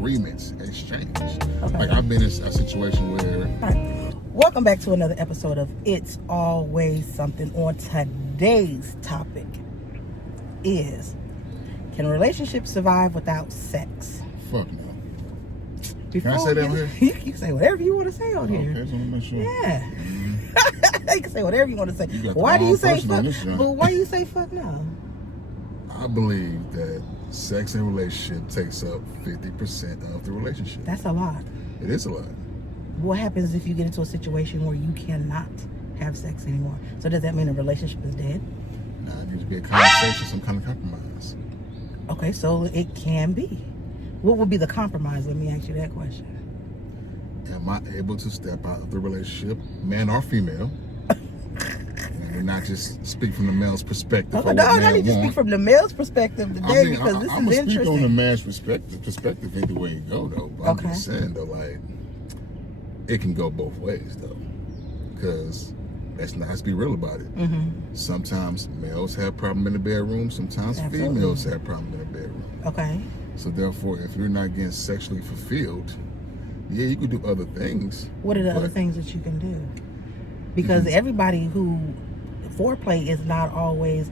agreements, exchange. Okay. Like I've been in a situation where. All right. Welcome back to another episode of It's Always Something. On today's topic is, can relationships survive without sex? Fuck no. Before Can I say that on here? You can say whatever you want to say on here. Okay, so I'm not sure. Yeah. Mm-hmm. You can say whatever you want to say. Why do you say fuck? But why do you say fuck no? I believe that sex in a relationship takes up 50% of the relationship. That's a lot. It is a lot. What happens if you get into a situation where you cannot have sex anymore? So does that mean a relationship is dead? Nah, it needs to be a conversation, some kind of compromise. Okay, so it can be. What would be the compromise? Let me ask you that question. Am I able to step out of the relationship, man or female? And not just speak from the male's perspective. Okay, no, I need to speak from the male's perspective today because this I'm is gonna speak on the interesting. man's perspective either way it go though. But I'm just saying though, like it can go both ways though, because let's be real about it. Mm-hmm. Sometimes males have problem in the bedroom. Sometimes females have problem in the bedroom. Okay. So therefore, if you're not getting sexually fulfilled, yeah, you could do other things. What are the other things that you can do? Because everybody who foreplay is not always,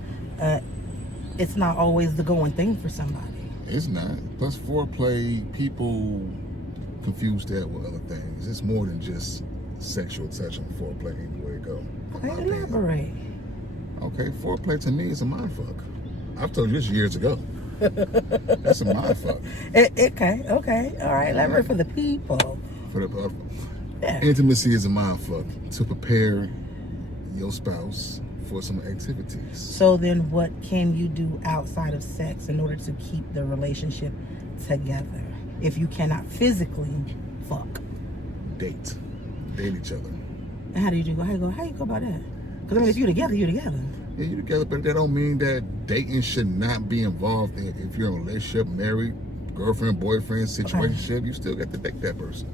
it's not always the going thing for somebody. It's not. Plus foreplay, people confuse that with other things. It's more than just sexual touch and foreplay anywhere it go. Okay, elaborate. Okay, foreplay to me is a mindfuck. I've told you this years ago. That's a mindfuck. Okay, all right. Elaborate for the people. For the intimacy is a mindfuck to prepare your spouse for some activities. So then what can you do outside of sex in order to keep the relationship together if you cannot physically fuck? Date each other. And how do you go about that? Because I mean, if you're together, you're together. Yeah, you're together, but that don't mean that dating should not be involved in. If you're in a relationship, married, girlfriend, boyfriend, situationship, you still got to date that person.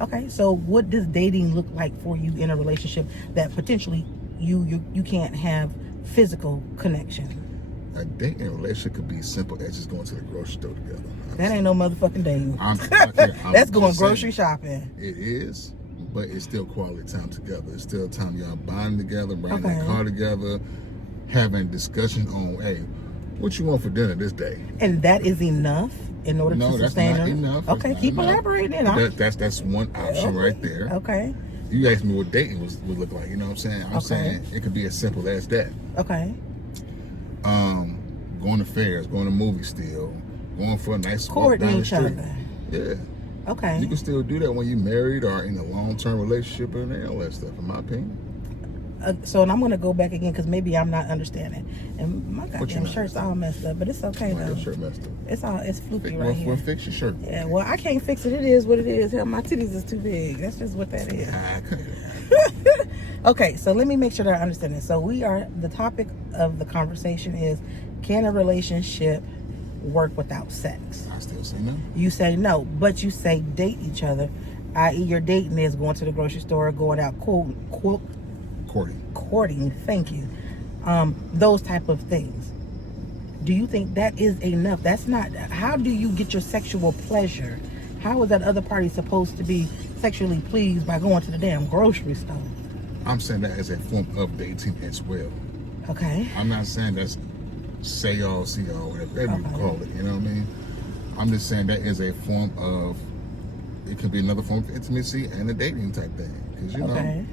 Okay, so what does dating look like for you in a relationship that potentially you can't have physical connection? A dating relationship could be simple as just going to the grocery store together. That ain't no motherfucking dating. That's going grocery shopping. It is, but it's still quality time together. It's still time y'all bonding together, bringing the car together, having discussions on, hey, what you want for dinner this day? And that is enough in order to sustain that's not enough. Okay, keep elaborating. That's one option right there. Okay. You asked me what dating would look like. You know what I'm saying? I'm saying it could be as simple as that. Okay. Going to fairs, going to movies still, going for a nice walk courting down the each street. other. Yeah. Okay. You can still do that when you're married or in a long-term relationship and all that stuff, in my opinion. So, and I'm going to go back again because maybe I'm not understanding. And my goddamn shirt's all messed up, but it's okay though. Your shirt messed up. It's fluky right here. Well, fix your shirt. Yeah, well, I can't fix it. It is what it is. Hell, my titties is too big. That's just what that is. Okay, so let me make sure that I understand this. So the topic of the conversation is, can a relationship work without sex? I still say no. You say no, but you say date each other, i.e. your dating is going to the grocery store, going out, courting, thank you. Those type of things. Do you think that is enough? That's not, how do you get your sexual pleasure? How is that other party supposed to be sexually pleased by going to the damn grocery store? I'm saying that as a form of dating as well. Okay. I'm not saying that's say all, see all, whatever you call it, you know what I mean? I'm just saying that is a form of, it could be another form of intimacy and a dating type thing. Because, you know,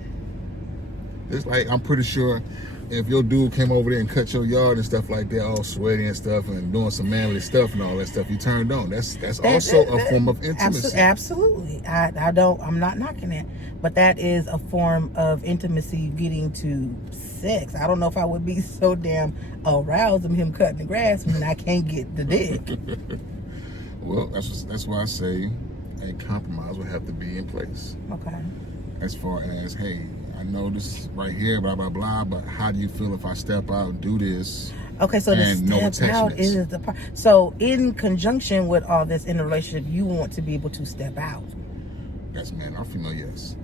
it's like, I'm pretty sure if your dude came over there and cut your yard and stuff like that, all sweaty and stuff and doing some manly stuff and all that stuff, you turned on. That's also a form of intimacy. Absolutely. I'm not knocking it. But that is a form of intimacy getting to sex. I don't know if I would be so damn aroused of him cutting the grass when I can't get the dick. Well, that's why I say a compromise would have to be in place. Okay. As far as, hey, I know this is right here, blah, blah, blah, but how do you feel if I step out and do this? Okay, so the step out is the part. So in conjunction with all this in a relationship, you want to be able to step out. That's man or female, yes.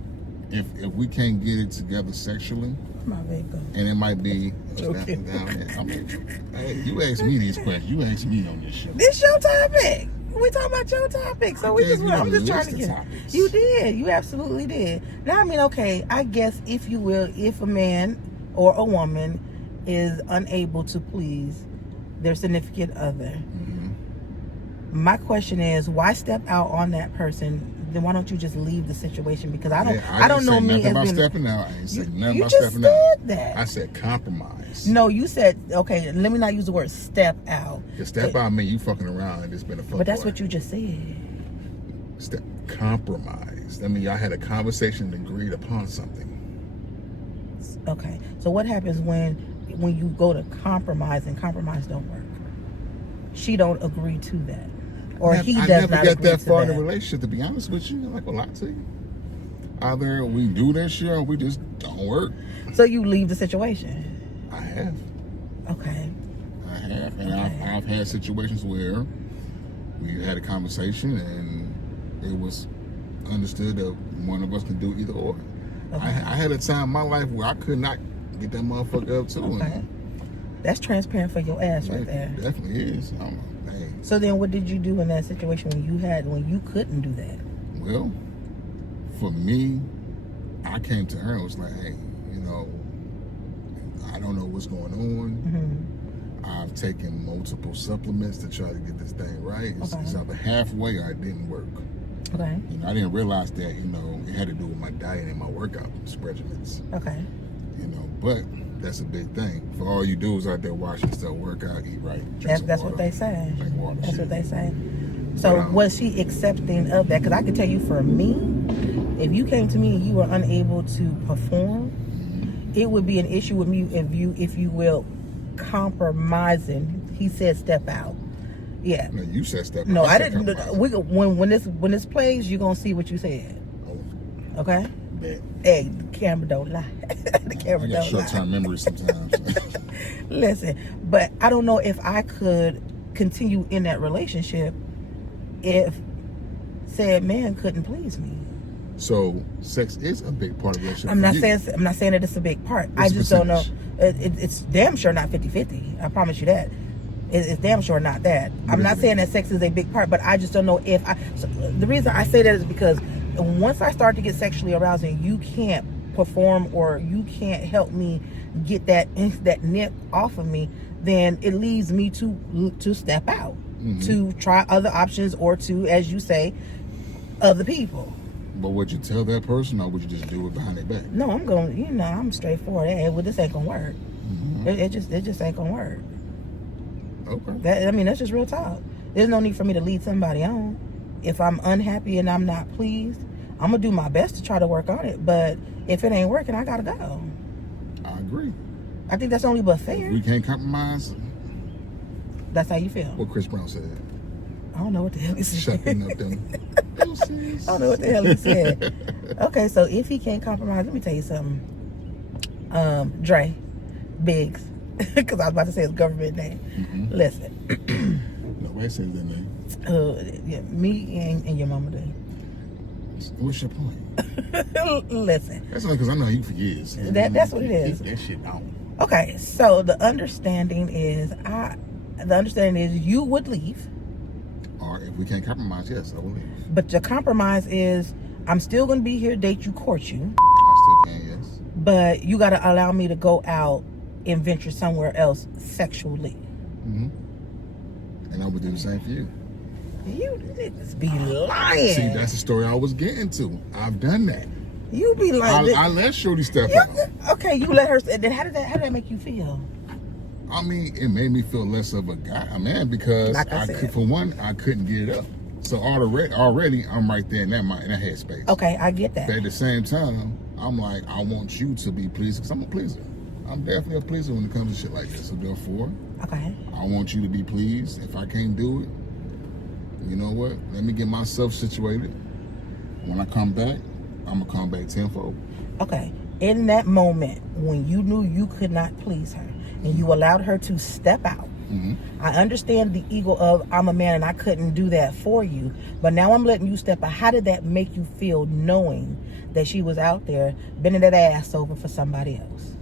If we can't get it together sexually, and it might be down there. I mean, hey, you ask me these questions. You ask me on this show. This your topic. We talking about your topic, so I gave you I'm a just trying list to of get. topics. You did. You absolutely did. Now, I mean, okay, I guess if you will, if a man or a woman is unable to please their significant other, my question is, why step out on that person? Then why don't you just leave the situation? Because I don't know me as about being, stepping out. I ain't saying nothing you about just stepping out. said that. I said compromise. No, you said, okay, let me not use the word step out. The step out mean you fucking around and it's been a fuck. But that's boy. what you just said. Step compromise. I mean, y'all had a conversation and agreed upon something. Okay, so what happens when you go to compromise and compromise don't work? She don't agree to that, or he does not agree to that. I never got that far in a relationship, to be honest with you. Like a lot to you. Either we do this shit or we just don't work. So you leave the situation. I have. Okay. I have, and Okay. I've had situations where we had a conversation and it was understood that one of us can do either or. Okay. I had a time in my life where I could not get that motherfucker up too. Okay. And That's transparent for your ass right it there. definitely is. Hey, So then what did you do in that situation when you couldn't do that? well, for me, I came to her and was like, hey, you know, I don't know what's going on. I've taken multiple supplements to try to get this thing right. It's either halfway or it didn't work. Okay. You know, I didn't realize that, you know, it had to do with my diet and my workout regimens. Okay. You know, but that's a big thing. For all you do is out there watch yourself, work out, eat right. That's what they say. Drink water. That's shit. what they say. So But, was she accepting of that? Because I can tell you, for me, if you came to me and you were unable to perform, it would be an issue with me if you will, compromising. He said step out. Yeah. No, you said step. No, I said didn't. compromise. When this plays, you're gonna see what you said. Oh, Okay. bet. Hey, the camera don't lie. The camera I got don't lie. short-term memory sometimes. Listen, but I don't know if I could continue in that relationship if said man couldn't please me. So sex is a big part of the relationship. I'm not for you. saying that it's a big part. I What's just the don't know. percentage? It's damn sure not 50-50. I promise you that. It's damn sure not that. I'm is not it? saying that sex is a big part, but I just don't know if the reason I say that is because once I start to get sexually aroused and you can't perform or you can't help me get that nip off of me, then it leaves me to step out, to try other options, or to, as you say, other people. But would you tell that person, or would you just do it behind their back? No, I'm going. I'm straightforward. Hey, well, this ain't gonna work. It just ain't gonna work. Okay. That's just real talk. There's no need for me to lead somebody on. If I'm unhappy and I'm not pleased, I'm gonna do my best to try to work on it. But if it ain't working, I gotta go. I agree. I think that's only but fair. If we can't compromise. That's how you feel. What Chris Brown said. I don't know what the hell he said. Shutting up them. I don't know what the hell he said. Okay, so if he can't compromise, let me tell you something. Dre, Biggs, because I was about to say his government name. Listen. Nobody says that name. Yeah, me and your mama do. What's your point? Listen. That's only because I know you for years. That's what it is. Keep that shit out. Okay, so the understanding is you would leave. Or if we can't compromise, yes, I will leave. But the compromise is I'm still gonna be here, date you, court you. I still can, yes. But you gotta allow me to go out and venture somewhere else sexually. And I would do the same for you. You niggas be lying. See, that's the story I was getting to. I've done that. You be lying. I let Shorty step out. Okay, you let her. Then how did that make you feel? I mean, it made me feel less of a guy, man, because Like I said. for one, I couldn't get it up. So already, I'm right there in that headspace. Okay, I get that. But at the same time, I'm like, I want you to be pleased because I'm a pleaser. I'm definitely a pleaser when it comes to shit like this. So therefore, Okay. I want you to be pleased. If I can't do it, you know what? Let me get myself situated. When I come back, I'm gonna come back tenfold. Okay. In that moment when you knew you could not please her and you allowed her to step out, I understand the ego of I'm a man and I couldn't do that for you, but now I'm letting you step out. How did that make you feel knowing that she was out there bending that ass over for somebody else?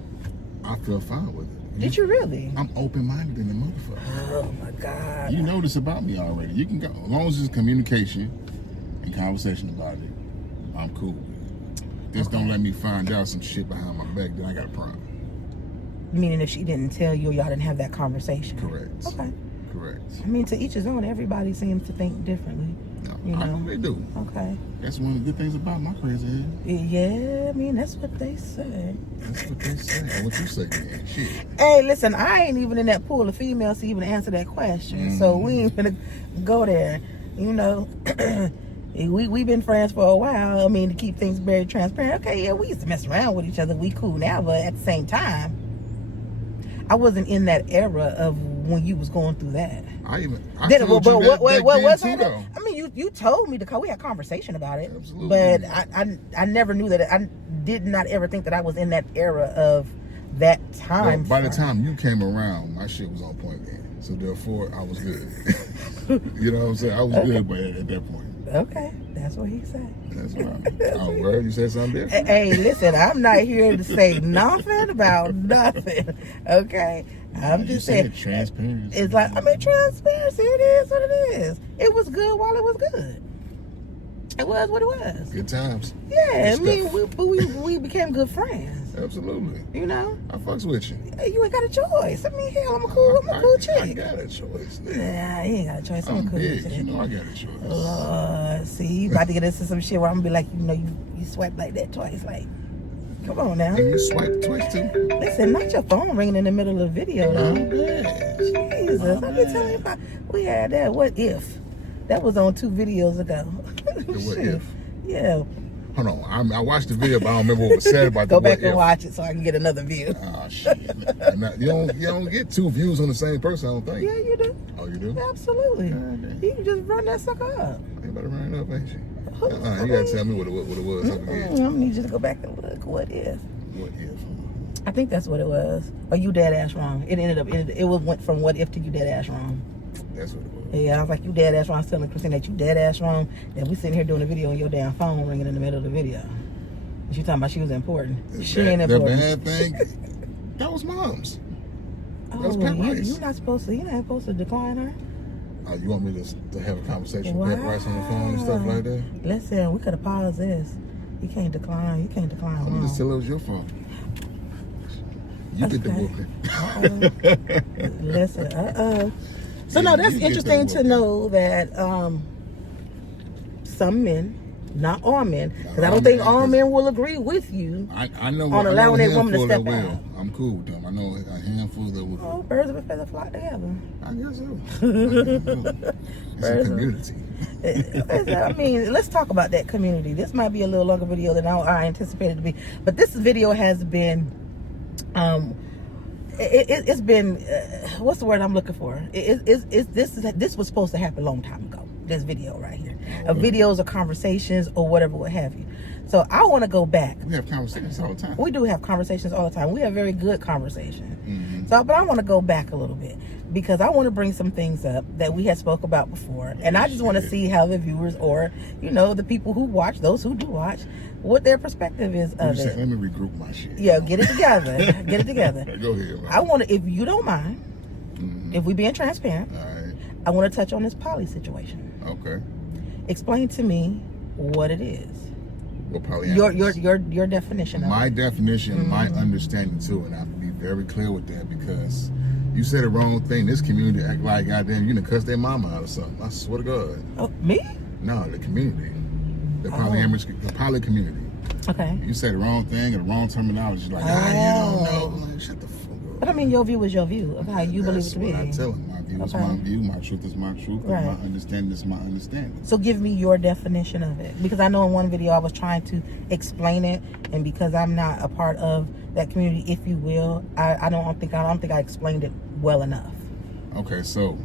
I feel fine with it. Did you really? I'm open-minded in the motherfucker. Oh my God. You know this about me already. You can go as long as there's communication and conversation about it. I'm cool with it. Just don't let me find out some shit behind my back. Then I got a problem. Meaning, if she didn't tell you, y'all didn't have that conversation. Correct. Okay. Correct. I mean, to each his own. Everybody seems to think differently. No, I know they do. Okay. That's one of the good things about my crazy head. Yeah, I mean, that's what they say. That's what they say. What you say, man? Shit. Hey, listen, I ain't even in that pool of females to even answer that question. So we ain't gonna go there. You know, we've been friends for a while. I mean, to keep things very transparent. Okay, yeah, we used to mess around with each other. We cool now, but at the same time, I wasn't in that era of when you was going through that. I told you What was then it? too, though. I mean, you told me to call. We had a conversation about it. Absolutely. But I never knew that. I did not ever think that I was in that era of that time. Well, by the time you came around, my shit was on point then. So therefore, I was good. You know what I'm saying? I was good by at that point. Okay, that's what he said. That's right. Oh, well, you said something different. Hey, listen, I'm not here to say nothing about nothing. Okay, I'm just saying. Transparency. It's like, I mean, transparency. It is what it is. It was good while it was good. It was what it was. Good times. Yeah, Good I mean, stuff. we became good friends. Absolutely. You know, I fucks with you. you ain't got a choice. I mean, hell, I'm a cool chick. I got a choice. Nigga. Nah, you ain't got a choice. I'm I'm a cool big. chick. You know I got a choice. Lord, see, you about to get into some shit where I'm gonna be like, you know, you swipe like that twice. Like, come on now. And you swipe twice too. Listen, not your phone ringing in the middle of the video, though. I'm bad. Jesus, I've been telling you about. We had that. What if? That was on 2 videos ago. The what Shit. if? Yeah. Hold on. I watched the video, but I don't remember what was said about Go the back what and if. watch it so I can get another view. Oh shit! You don't get 2 views on the same person. I don't think. Yeah, you do. Oh, you do? Absolutely. God damn. You can just run that sucker up. You better run it up, ain't you? You gotta tell me what it was. I forget. I'm gonna need you to go back and look. What if? What if? I think that's what it was. Or you dead ass wrong. It went from what if to you dead ass wrong. That's what it was. Yeah, I was like, you dead ass wrong. I was telling Christine that you dead ass wrong. That we sitting here doing a video on your damn phone ringing in the middle of the video. And she talking about she was important. She ain't The important. bad thing, that was mom's. That was Pet Rice. You're not supposed to decline her. You want me to have a conversation with Pet Rice on the phone and stuff like that? Listen, we could have paused this. You can't decline. I'm gonna just tell it was your fault. You get the whooping. Listen, So no, that's you get interesting the to know that some men, not all men, because I don't think all men will agree with you. I know on allowing that woman to handful step that out. I'm cool with them. I know a handful that will. Oh, birds of a feather flock together. I guess so. It's a community. I mean, let's talk about that community. This might be a little longer video than I anticipated to be, but this video has been, it's been, what's the word I'm looking for? This was supposed to happen a long time ago. This video right here, videos or conversations or whatever, what have you. So I want to go back. We have conversations all the time. We do have conversations all the time. We have very good conversations. Mm-hmm. So, but I want to go back a little bit because I want to bring some things up that we had spoke about before, and I just want to see how the viewers, or the people who watch, those who do watch, what their perspective is of it. Let me regroup my shit. Yeah, get it together. Get it together. Go ahead, man. I want to, if you don't mind, if we being transparent, all right. I want to touch on this poly situation. Okay. Explain to me what it is. Well, polyamory. Your definition of My it. definition, my understanding too, and I have to be very clear with that because you said the wrong thing. This community act like goddamn you done cuss their mama out or something. I swear to God. Oh, me? No, the community, the polyamorous, the poly community. Okay. You said the wrong thing and the wrong terminology. Like, you don't know. Like, shut the fuck up. But I mean, your view is your view of how you believe it to be. That's what I tell them. My view is my view. My truth is my truth. Right. And my understanding is my understanding. So give me your definition of it, because I know in one video I was trying to explain it, and because I'm not a part of that community, if you will, I don't think I explained it well enough. Okay, so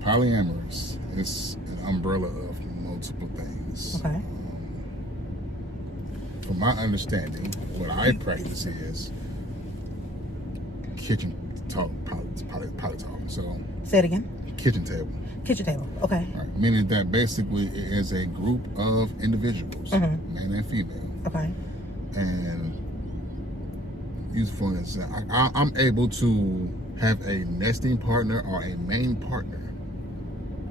polyamorous is an umbrella of multiple things. Okay. From my understanding, what I practice is kitchen talk, poly talk. So Say it again. kitchen table. Kitchen table. Okay. Right. Meaning that basically it is a group of individuals, man and female. Okay. And use for instance, I'm able to have a nesting partner or a main partner,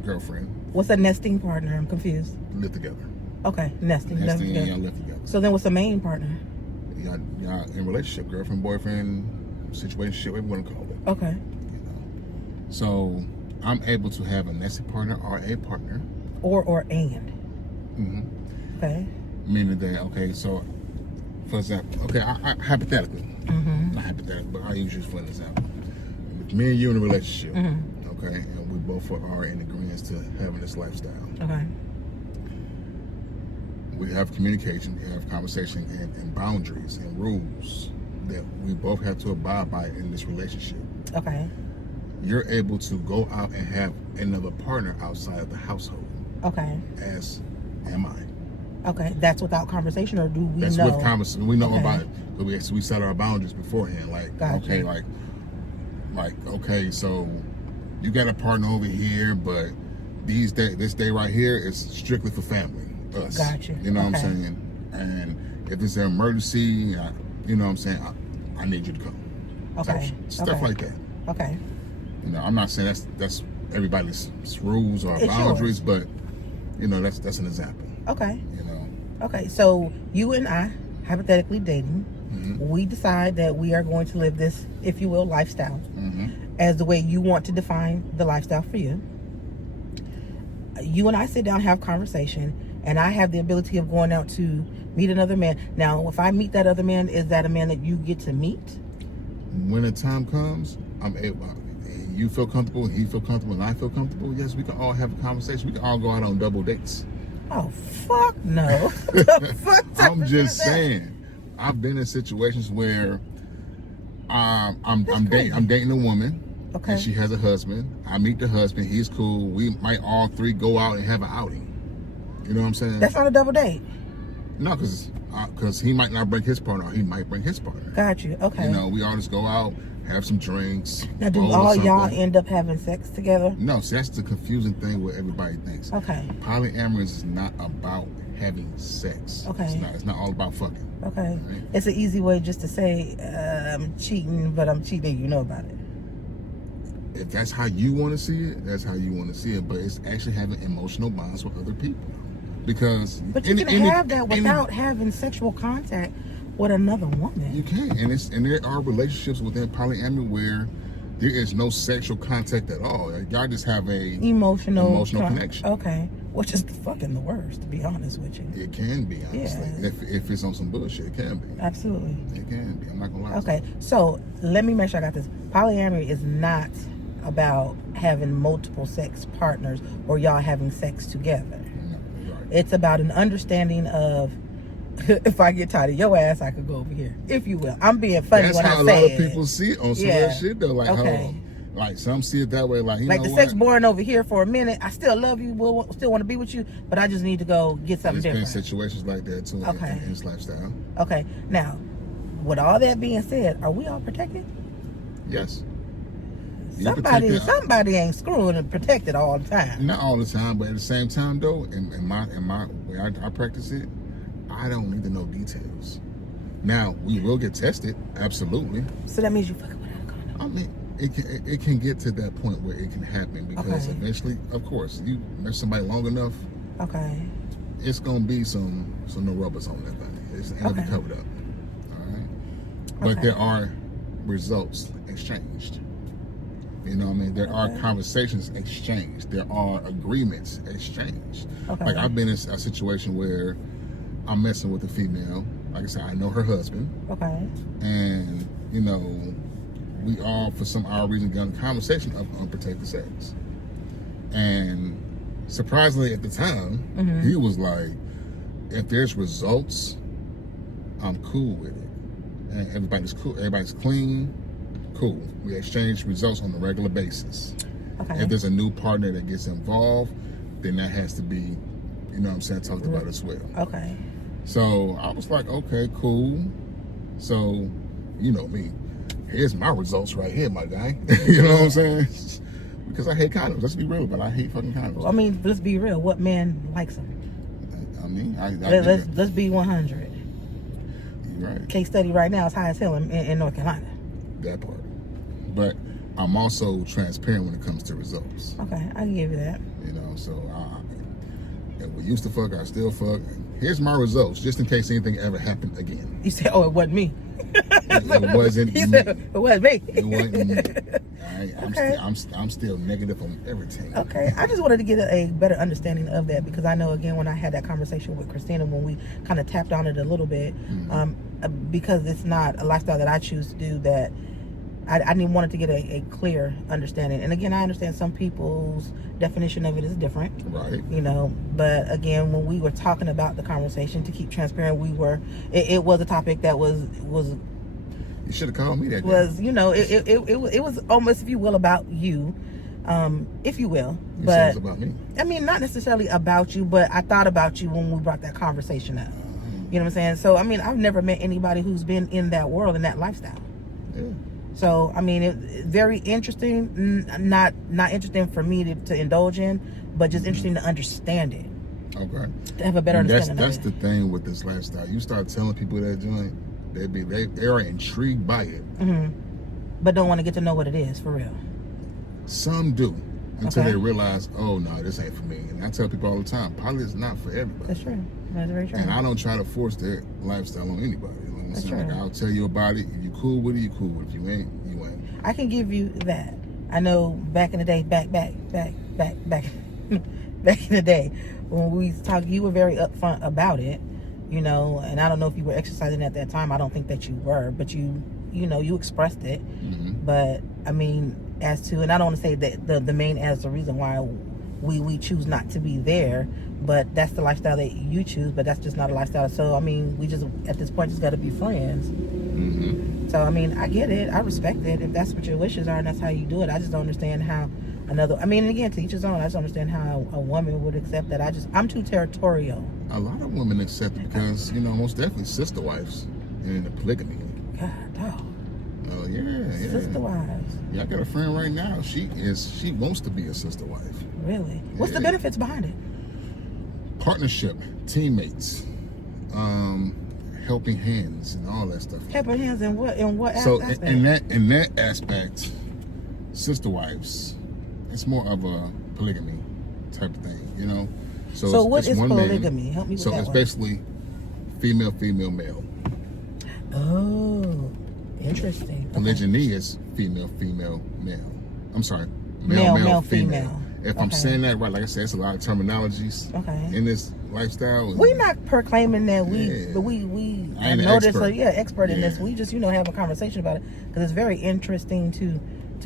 girlfriend. What's a nesting partner? I'm confused. Live together. Okay, nesting. Nesting, together. y'all live together. So then what's a main partner? Y'all in relationship, girlfriend, boyfriend, situation, whatever you want to call it. Okay. You know. So I'm able to have a nesting partner or a partner. Or and. Mm-hmm. Okay. Meaning that, okay, so for example, okay, I hypothetically, not hypothetically, but I use you for an example. Me and you in a relationship, okay, and we both are in agreement to having this lifestyle. Okay. We have communication, we have conversation, and boundaries and rules that we both have to abide by in this relationship. Okay. You're able to go out and have another partner outside of the household. Okay. As am I. Okay. That's without conversation, or do we That's know? with conversation. We know Okay. about it. But we set our boundaries beforehand. Like, Gotcha. okay, like, okay, so you got a partner over here, but this day right here is strictly for family. Us. Gotcha. You know what I'm Okay. saying? And if it's an emergency, you know what I'm saying, I need you to come. Okay. Stuff Okay. like that. Okay. You know, I'm not saying that's everybody's rules or It's boundaries, but you know, that's an example. Okay. You know. Okay. So you and I, hypothetically dating, we decide that we are going to live this, if you will, lifestyle as the way you want to define the lifestyle for you. You and I sit down, have conversation, and I have the ability of going out to meet another man. Now, if I meet that other man, is that a man that you get to meet? When the time comes, I'm able. You feel comfortable, he feel comfortable, and I feel comfortable. Yes, we can all have a conversation. We can all go out on double dates. Oh, fuck no. Fuck I'm just that. saying. I've been in situations where I'm dating a woman, Okay. and she has a husband. I meet the husband. He's cool. We might all three go out and have an outing. You know what I'm saying? That's not a double date. No, because he might not bring his partner, or he might bring his partner. Got you. Okay. You know, we all just go out, have some drinks. Now, do roll or all y'all something. end up having sex together? No, see, that's the confusing thing what everybody thinks. Okay. Polyamorous is not about having sex. Okay. It's not all about fucking. Okay. Right? It's an easy way just to say, I'm cheating, but I'm cheating, you know about it. If that's how you want to see it, that's how you want to see it. But it's actually having emotional bonds with other people. Because But you can have that without having sexual contact with another woman. You can, and there are relationships within polyamory where there is no sexual contact at all. Like, y'all just have a Emotional connection. Okay. Which is fucking the worst, to be honest with you. It can be, honestly. Yeah. If it's on some bullshit, it can be. Absolutely. It can be. I'm not gonna lie. Okay, so let me make sure I got this. Polyamory is not about having multiple sex partners or y'all having sex together. No, right. It's about an understanding of, if I get tired of your ass, I could go over here, if you will. I'm being funny That's when how I a say lot of it. people see it on some Yeah. real shit though. Like, Okay. like some see it that way. Like, you Like know the what? sex boring over here for a minute. I still love you. Will still want to be with you, but I just need to go get something There's been different. situations like that too Okay. in this lifestyle. Okay, now, with all that being said, are we all protected? Yes. You're protected. Somebody ain't screwing and protected all the time. Not all the time, but at the same time though, in my way I practice it, I don't need to know details. Now we will get tested, absolutely. So that means you fucking without a condom. I mean, it can get to that point where it can happen because Okay. eventually, of course, you mess somebody long enough, Okay. it's gonna be some no rubbers on that thing. It's gonna be Okay. covered up. All right, but Okay. there are results exchanged. You know what I mean? There are Okay. conversations exchanged. There are agreements exchanged. Okay. Like I've been in a situation where I'm messing with a female. Like I said, I know her husband, Okay. and you know, we all for some odd reason got in a conversation of unprotected sex. And surprisingly, at the time, he was like, "If there's results, I'm cool with it, and everybody's cool. Everybody's clean." Cool. We exchange results on a regular basis. Okay. If there's a new partner that gets involved, then that has to be, you know what I'm saying, talked about as well. Okay. So I was like, okay, cool. So, you know me. Here's my results right here, my guy. You know what I'm saying? Because I hate condoms. Let's be real, but I hate fucking condoms. I mean, let's be real. What man likes them? I mean, Let's be 100. You're right. Case study right now is high as hell in North Carolina. That part. But I'm also transparent when it comes to results. Okay, I can give you that. You know, so and we used to fuck, I still fuck. Here's my results, just in case anything ever happened again. You said, "Oh, it wasn't me." It wasn't He me. said, "It wasn't me." It wasn't me. Okay. I'm still negative on everything. Okay, I just wanted to get a better understanding of that, because I know, again, when I had that conversation with Christina, when we kind of tapped on it a little bit, because it's not a lifestyle that I choose to do, that I didn't want it to get a clear understanding. And again, I understand some people's definition of it is different. Right. You know, but again, when we were talking about the conversation, to keep transparent, it was a topic that was You should have called me that day. was, you know, it was almost, if you will, about you, if you will. You said But it was about me. I mean, not necessarily about you, but I thought about you when we brought that conversation up. You know what I'm saying? So I mean, I've never met anybody who's been in that world, in that lifestyle. Yeah. So I mean, it's very interesting. Not interesting for me to indulge in, but just interesting to understand it. Okay. To have a better understanding. That's of the it. thing with this lifestyle. You start telling people that joint, they are intrigued by it. But don't want to get to know what it is for real. Some do, until Okay. they realize, oh no, this ain't for me. And I tell people all the time, poly is not for everybody. That's true. That's very true. And I don't try to force their lifestyle on anybody. You know what I'm That's saying? Like, true. I'll tell you about it. If you cool with it, you cool with it. If you ain't, you ain't. I can give you that. I know back in the day, back in the day, when we talked, you were very upfront about it, you know, and I don't know if you were exercising at that time. I don't think that you were, but you expressed it. But I mean, as to, and I don't want to say that the main as the reason why we choose not to be there, but that's the lifestyle that you choose, but that's just not a lifestyle. So I mean, we just, at this point, just got to be friends. So I mean, I get it, I respect it if that's what your wishes are and that's how you do it. I just don't understand how again, to each his own. I just don't understand how a woman would accept that. I'm too territorial. A lot of women accept it because, you know, most definitely sister wives in the polygamy. God, dog. Oh yeah. Sister wives. Yeah, I got a friend right now. She wants to be a sister wife. Really? What's the Yeah. benefits behind it? Partnership, teammates, helping hands, and all that stuff. Helping hands in what So aspect? in that aspect, sister wives, it's more of a polygamy type of thing, you know. So what it's is one man. polygamy? Help me with So that it's one. basically female, male. Oh, interesting. Okay. Polygyny is female, male. I'm sorry, Male, male, female. female. If I'm Okay. saying that right, like I said, it's a lot of terminologies Okay. in this lifestyle. We're not proclaiming that Yeah. but we I ain't an noticed. expert. So yeah, expert in this. Yeah. We just have a conversation about it because it's very interesting to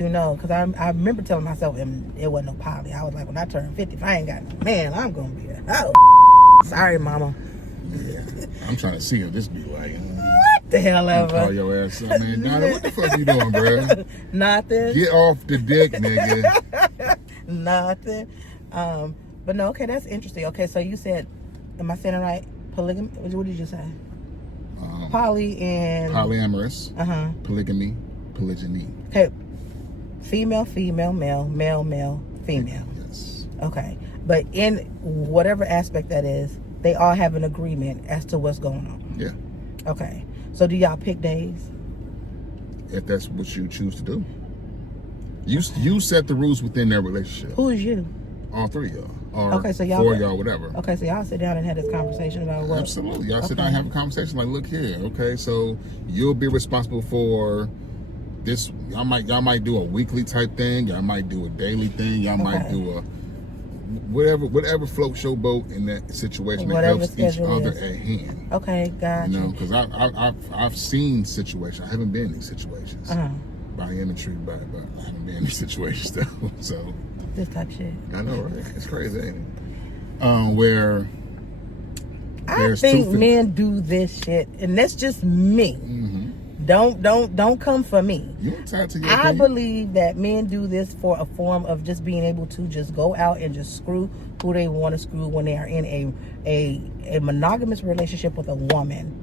know. Because I remember telling myself, and it wasn't no poly. I was like, when I turn 50, if I ain't got no man, I'm gonna be a hoe. Sorry, mama. Yeah. I'm trying to see if this be like. What the hell Call ever? your ass up, man. Donna, what the fuck you doing, bro? Nothing. Get off the dick, nigga. Nothing. But no, okay, that's interesting. Okay, so you said, am I saying it right? Polygamy. What did you say? Poly and Polyamorous, polygamy, polygyny. Okay, female, male, female. Yes. Okay, but in whatever aspect that is, they all have an agreement as to what's going on. Yeah. Okay, so do y'all pick days? If that's what you choose to do. You set the rules within their relationship. Who is you? All three of y'all. Or Okay, so y'all four got- of y'all, whatever. Okay, so y'all sit down and have this conversation about what? Absolutely. Y'all sit Okay. down and have a conversation like, look here, okay, so you'll be responsible for this. Y'all might do a weekly type thing, y'all might do a daily thing, y'all might Okay. do a whatever floats your boat in that situation that Whatever helps each schedule other is. at hand. Okay, got You know, you. because I've seen situations. I haven't been in these situations. But I am intrigued by it, but I haven't been in these situations though. So This type of shit. I know, right? It's crazy, ain't it? Where I there's think two men do this shit, and that's just me. Don't come for me. You entitled to your I opinion. believe that men do this for a form of just being able to just go out and just screw who they want to screw when they are in a monogamous relationship with a woman.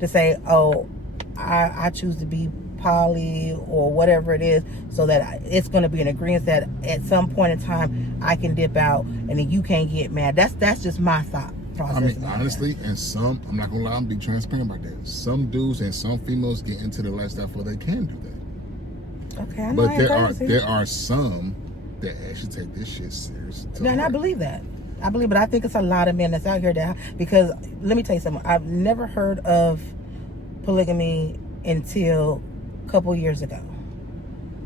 To say, oh, I choose to be poly or whatever it is, so that it's going to be an agreement that at some point in time I can dip out and then you can't get mad. That's just my thought process. I mean, about honestly, and I'm not gonna lie, I'm being transparent about that. Some dudes and some females get into the lifestyle where they can do Okay, I know. But I ain't crazy. there are some that actually take this shit serious. And I believe that. I believe, but I think it's a lot of men that's out here that, because let me tell you something. I've never heard of polygamy until a couple years ago.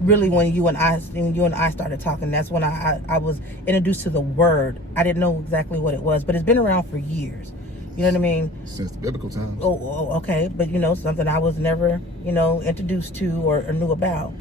Really, when you and I started talking, that's when I was introduced to the word. I didn't know exactly what it was, but it's been around for years. You know what I mean? Since the biblical times. Oh, okay. But, something I was never, introduced to or knew about.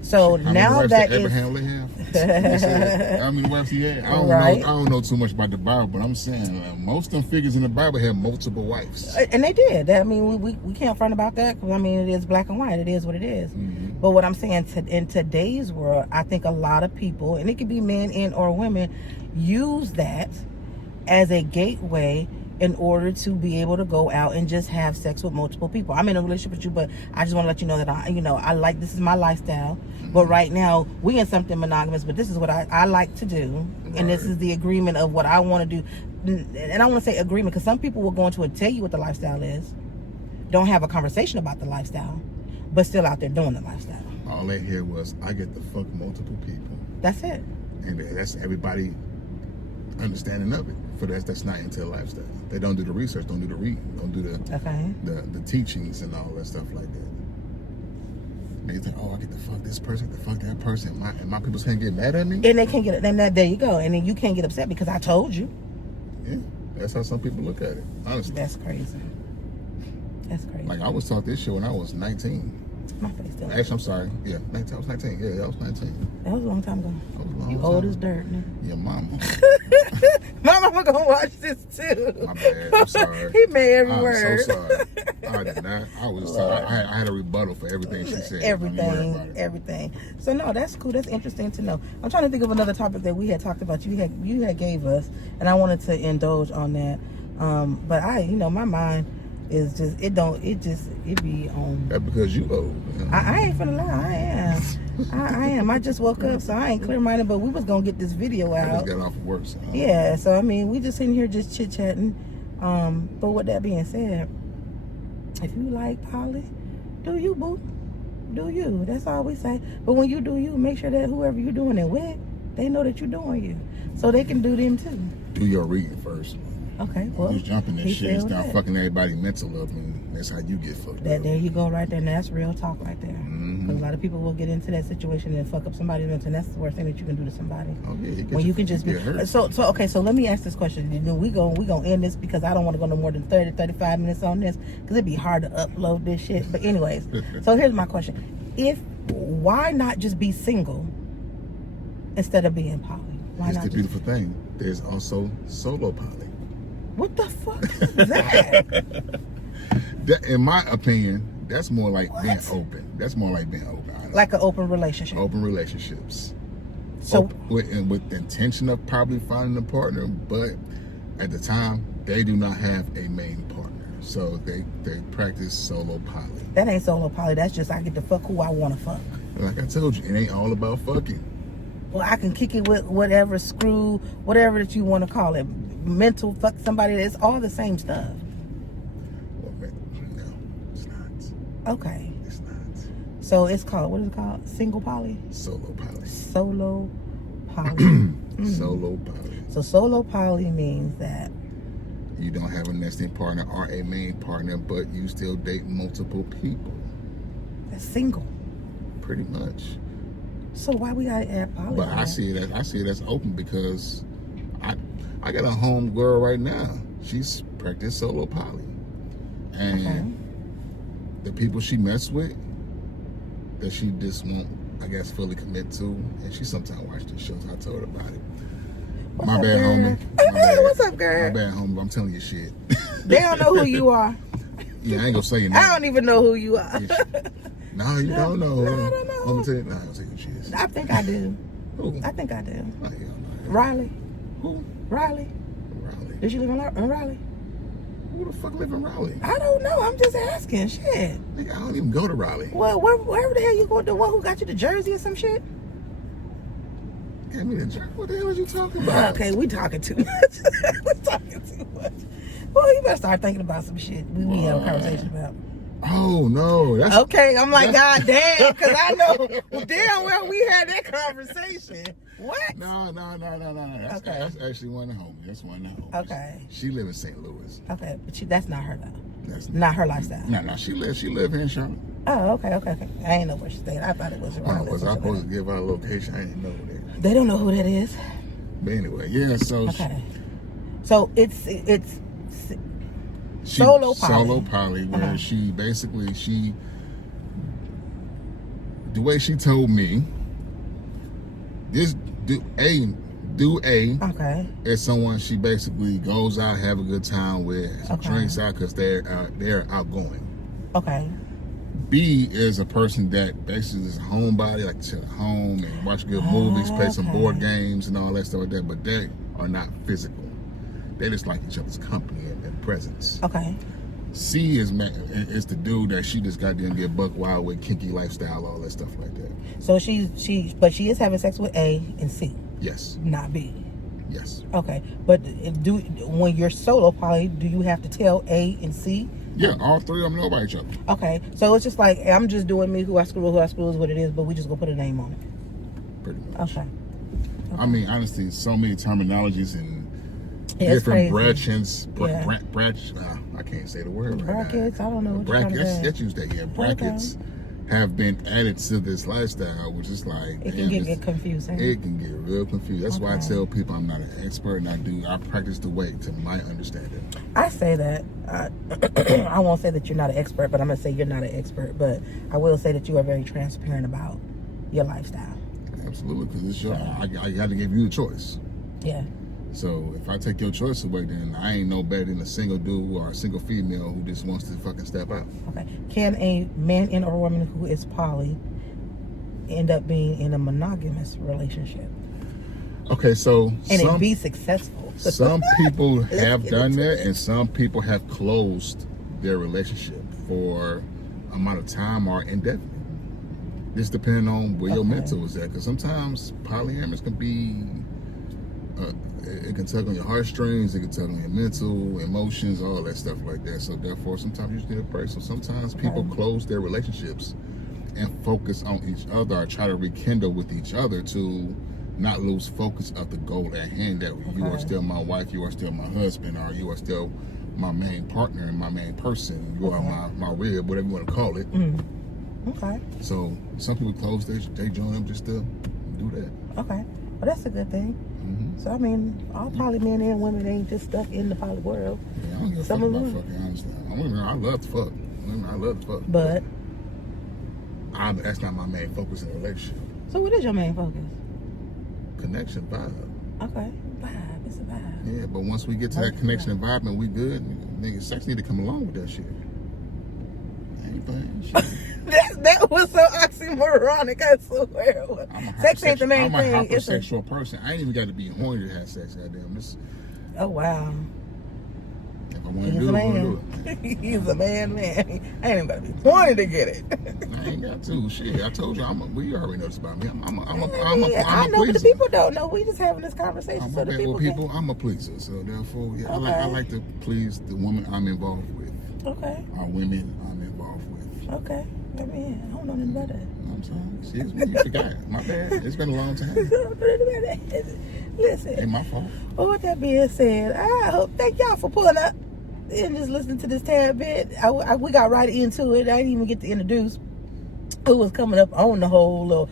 So How now many that wives is... did Abraham really have? How many wives he had? I don't know too much about the Bible, but I'm saying most of them figures in the Bible have multiple wives. And they did. I mean, we can't front about that, because, I mean, it is black and white. It is what it is. Mm-hmm. But what I'm saying, in today's world, I think a lot of people, and it could be men and or women, use that as a gateway in order to be able to go out and just have sex with multiple people. I'm in a relationship with you, but I just want to let you know that I like, this is my lifestyle. But right now we in something monogamous, but this is what I like to do. Right. And this is the agreement of what I want to do. And I want to say agreement, because some people will go into it, tell you what the lifestyle is, don't have a conversation about the lifestyle, but still out there doing the lifestyle. All they hear was, I get to fuck multiple people. That's it. And that's everybody understanding of it. For that's not into lifestyle. They don't do the research, don't do the reading, don't do the teachings and all that stuff like that. They think, oh, I get to fuck this person, to fuck that person. And my people can't get mad at me. And they can't get it. And there you go. And then you can't get upset because I told you. Yeah, that's how some people look at it. Honestly, that's crazy. That's crazy. Like, I was taught this shit when I was 19. My face still. Actually, I'm sorry. Yeah, 19. I was 19. Yeah, I was 19. That was a long time ago. That was a long you time. old as dirt, nigga. Your mama. My mama gonna watch this too. My bad. I'm sorry. He made every word. I'm so sorry. I did not. I was sorry. I had a rebuttal for everything she said. Everything. So no, that's cool. That's interesting to know. I'm trying to think of another topic that we had talked about. You had gave us, and I wanted to indulge on that. But my mind is just it be on. That's because you old. I ain't finna lie. I am. I am. I just woke up, so I ain't clear minded. But we was gonna get this video out. I just got off of work. So yeah. So I mean, we just sitting here just chit chatting. But with that being said, if you like poly, do you, boo? Do you? That's all we say. But when you do you, make sure that whoever you're doing it with, they know that you're doing you, so they can do them too. Do your reading first. Okay, well, just jumping this shit and start fucking everybody mental up, and that's how you get fucked up. There you go, right there. And that's real talk right there. Mm-hmm. Because a lot of people will get into that situation and fuck up somebody's mental, and that's the worst thing that you can do to somebody. Oh yeah, when you can just be hurt. So okay. So let me ask this question. We gonna end this, because I don't want to go no more than 35 minutes on this, because it'd be hard to upload this shit. But anyways, so here's my question: why not just be single instead of being poly? Why not? It's the beautiful thing. There's also solo poly. What the fuck is that? In my opinion, that's more like being open. That's more like being open. Honestly. Like an open relationship. Open relationships. So with the intention of probably finding a partner, but at the time they do not have a main partner, so they practice solo poly. That ain't solo poly. That's just I get to fuck who I want to fuck. Like I told you, it ain't all about fucking. Well, I can kick it with whatever screw, whatever that you want to call it. Mental, fuck somebody. It's all the same stuff. Well, no, it's not. Okay. It's not. So it's called, what is it called? Single poly? Solo poly. Solo poly. Solo poly. So solo poly means that you don't have a nesting partner or a main partner, but you still date multiple people. That's single. Pretty much. So why we gotta add poly? But I see it as open, because I got a home girl right now. She's practiced solo poly, and the people she mess with, that she just won't, I guess, fully commit to, and she sometimes watch the shows. I told her about it. My bad, homie. What's up, girl? My bad, homie. I'm telling you shit. They don't know who you are. Yeah, I ain't gonna say your name. I don't even know who you are. No, you don't know. No, I don't know. Let me tell you. No, I don't tell you who she is. I think I do. Who? I think I do. Oh, hell no. Riley. Who? Riley. Raleigh. Did she live in Raleigh? Who the fuck live in Raleigh? I don't know. I'm just asking. Shit. Nigga, I don't even go to Raleigh. Well, wherever the hell you going? The one who got you to Jersey or some shit? Gave me the jersey. What the hell are you talking about? Okay, we talking too much. We talking too much. Well, you better start thinking about some shit we have a conversation about. Oh no, that's Okay, I'm like, God damn, because I know damn well we had that conversation. What? No. That's actually one of the homies. That's one of the homies. Okay. She live in St. Louis. Okay, but that's not her though. That's Not her lifestyle. No. She live here in Charlotte. Oh, okay. I ain't know where she stayed. I thought it was around. Was I supposed to give her a location? I didn't know that. They don't know who that is. But anyway, yeah. So Okay. So it's solo poly. Solo poly, where she basically the way she told me, this do A Okay. is someone she basically goes out, have a good time with, drinks out because they're outgoing. Okay. B is a person that basically is a homebody, like to sit at home and watch good movies, play some board games and all that stuff like that, but they are not physical. They just like each other's company and presence. Okay. C is the dude that she just got there and get buck wild with, kinky lifestyle, all that stuff like that. So she is having sex with A and C. Yes. Not B. Yes. Okay. But when you're solo poly, do you have to tell A and C? Yeah, all three of them know about each other. Okay. So it's just like, I'm just doing me, who I screw is what it is, but we just gonna put a name on it. Pretty much. Okay. I mean, honestly, so many terminologies and It's different crazy. brackets. I can't say the word right Brackets, now. I don't know what Brackets, you're trying to let's use that. Yeah, brackets have been added to this lifestyle, which is like It can get confusing. It can get real confused. That's why I Okay. tell people I'm not an expert, and I practice the way to my understanding. I say that. I won't say that you're not an expert, but I'm going to say you're not an expert. But I will say that you are very transparent about your lifestyle. Absolutely, because it's your. I got to give you a choice. Yeah. So if I take your choice away, then I ain't no better than a single dude or a single female who just wants to fucking step out. Okay. Can a man and or woman who is poly end up being in a monogamous relationship? Okay, so And it be successful? Some people have get done into that, it. and some people have closed their relationship for amount of time or indefinite. This depending on where your mental is at, because sometimes polyamorous can be. It can tug on your heartstrings, it can tug on your mental, emotions, all that stuff like that. So therefore, sometimes you just need a break. So sometimes people close their relationships and focus on each other, or try to rekindle with each other to not lose focus of the goal at hand, that you are still my wife, you are still my husband, or you are still my main partner and my main person. You are my rib, whatever you want to call it. Okay. So some people close they join them just to do that. Okay. Well, that's a good thing. So, I mean, all poly men and women ain't just stuck in the poly world. Yeah, I don't give a fuck about fucking, honestly. I love to fuck. I love to fuck. But that's not my main focus in a relationship. so what is your main focus? Connection, vibe. Okay. Vibe. It's a vibe. Yeah, but once we get to that connection and vibe and we good, nigga, sex need to come along with that shit. I ain't playing shit. That was so oxymoronic, I swear. Sex ain't the main I'm thing. a hypersexual person. I ain't even got to be horny to have sex, goddamn. Oh, wow. If I want to He's do a it, I'm man. gonna do it. He's a man. I ain't even got to be horny to get it. I ain't got to. Shit, I told you, we already know this about me. I'm a I know, but the pleaser. people don't know. We just having this conversation so the people I'm a pleaser. So therefore, yeah, Okay. I like to please the woman I'm involved with. Okay. Or women I'm involved with. Okay. I mean, I don't know nothing about that. I'm sorry. Excuse me. You forgot. My bad. It's been a long time. Listen. Ain't my fault. Well, with that being said, thank y'all for pulling up and just listening to this tad bit. We got right into it. I didn't even get to introduce who was coming up on the whole little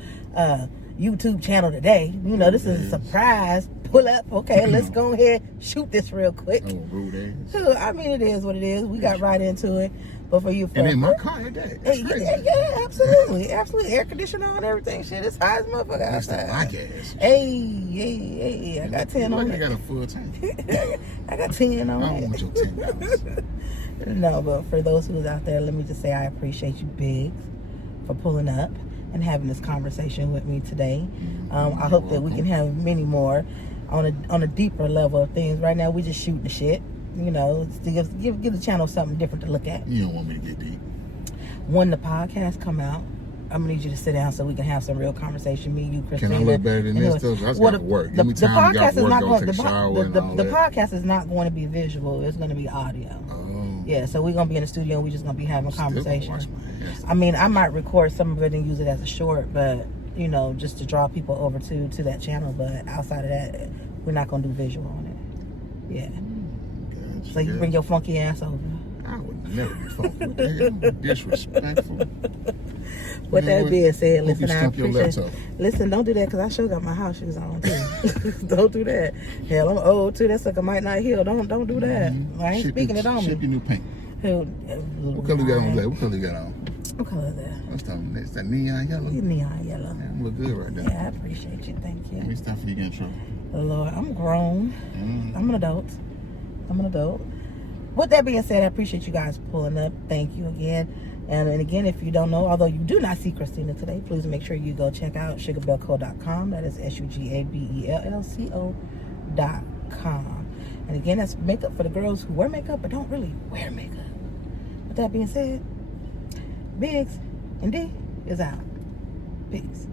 YouTube channel today. You know, this is a surprise pull up. Okay, let's go ahead shoot this real quick. Oh, rude ass. So, I mean, it is what it is. We got right into it. But for you, and in my car at that. That's crazy. Yeah, absolutely. Absolutely. Air conditioner on, everything. Shit, it's high as motherfucker That's the outside. my gas. Hey, I got 10 on I it. got a full tank. I got 10 on I don't it. want your $10. No, but for those who's out there, let me just say I appreciate you, Biggs, for pulling up and having this conversation with me today. I hope that we can have many more on a deeper level of things. Right now, we just shooting the shit. You know, to give the channel something different to look at. You don't want me to get deep. When the podcast come out, I'm gonna need you to sit down so we can have some real conversation. Me, you, Christina. Can I look better than this stuff? That's got to work. Give me time to get work, go take a shower and all the that. podcast is not going to be visual. It's going to be audio. Oh. Yeah, so we're gonna be in the studio and we're just gonna be having Still gonna conversation. wash my hands. I mean, I might record some of it and use it as a short, but you know, just to draw people over to that channel. But outside of that, we're not gonna do visual on it. Yeah. Gotcha, So you bring your funky ass over. I would never be funky. What the hell? Disrespectful. With You know that what? being said, Hope you listen, I stump your appreciate. laptop. Listen, don't do that because I sure got my house shoes on too. Don't do that. Hell, I'm old too. That sucker might not heal. Don't do that. I ain't speaking it on Ship me. your new paint. Hell, What color you got on today? What color you got on? What color is that? What's that neon yellow? You neon yellow. Damn, look good right there. Yeah, I appreciate you. Thank Let me you. stop for you get in trouble. Lord, I'm grown. Mm. I'm an adult. With that being said, I appreciate you guys pulling up. Thank you again. And again, if you don't know, although you do not see Christina today, please make sure you go check out sugarbellco.com. That is SUGABELLCO.com. And again, that's makeup for the girls who wear makeup but don't really wear makeup. With that being said, Biggs and D is out. Peace.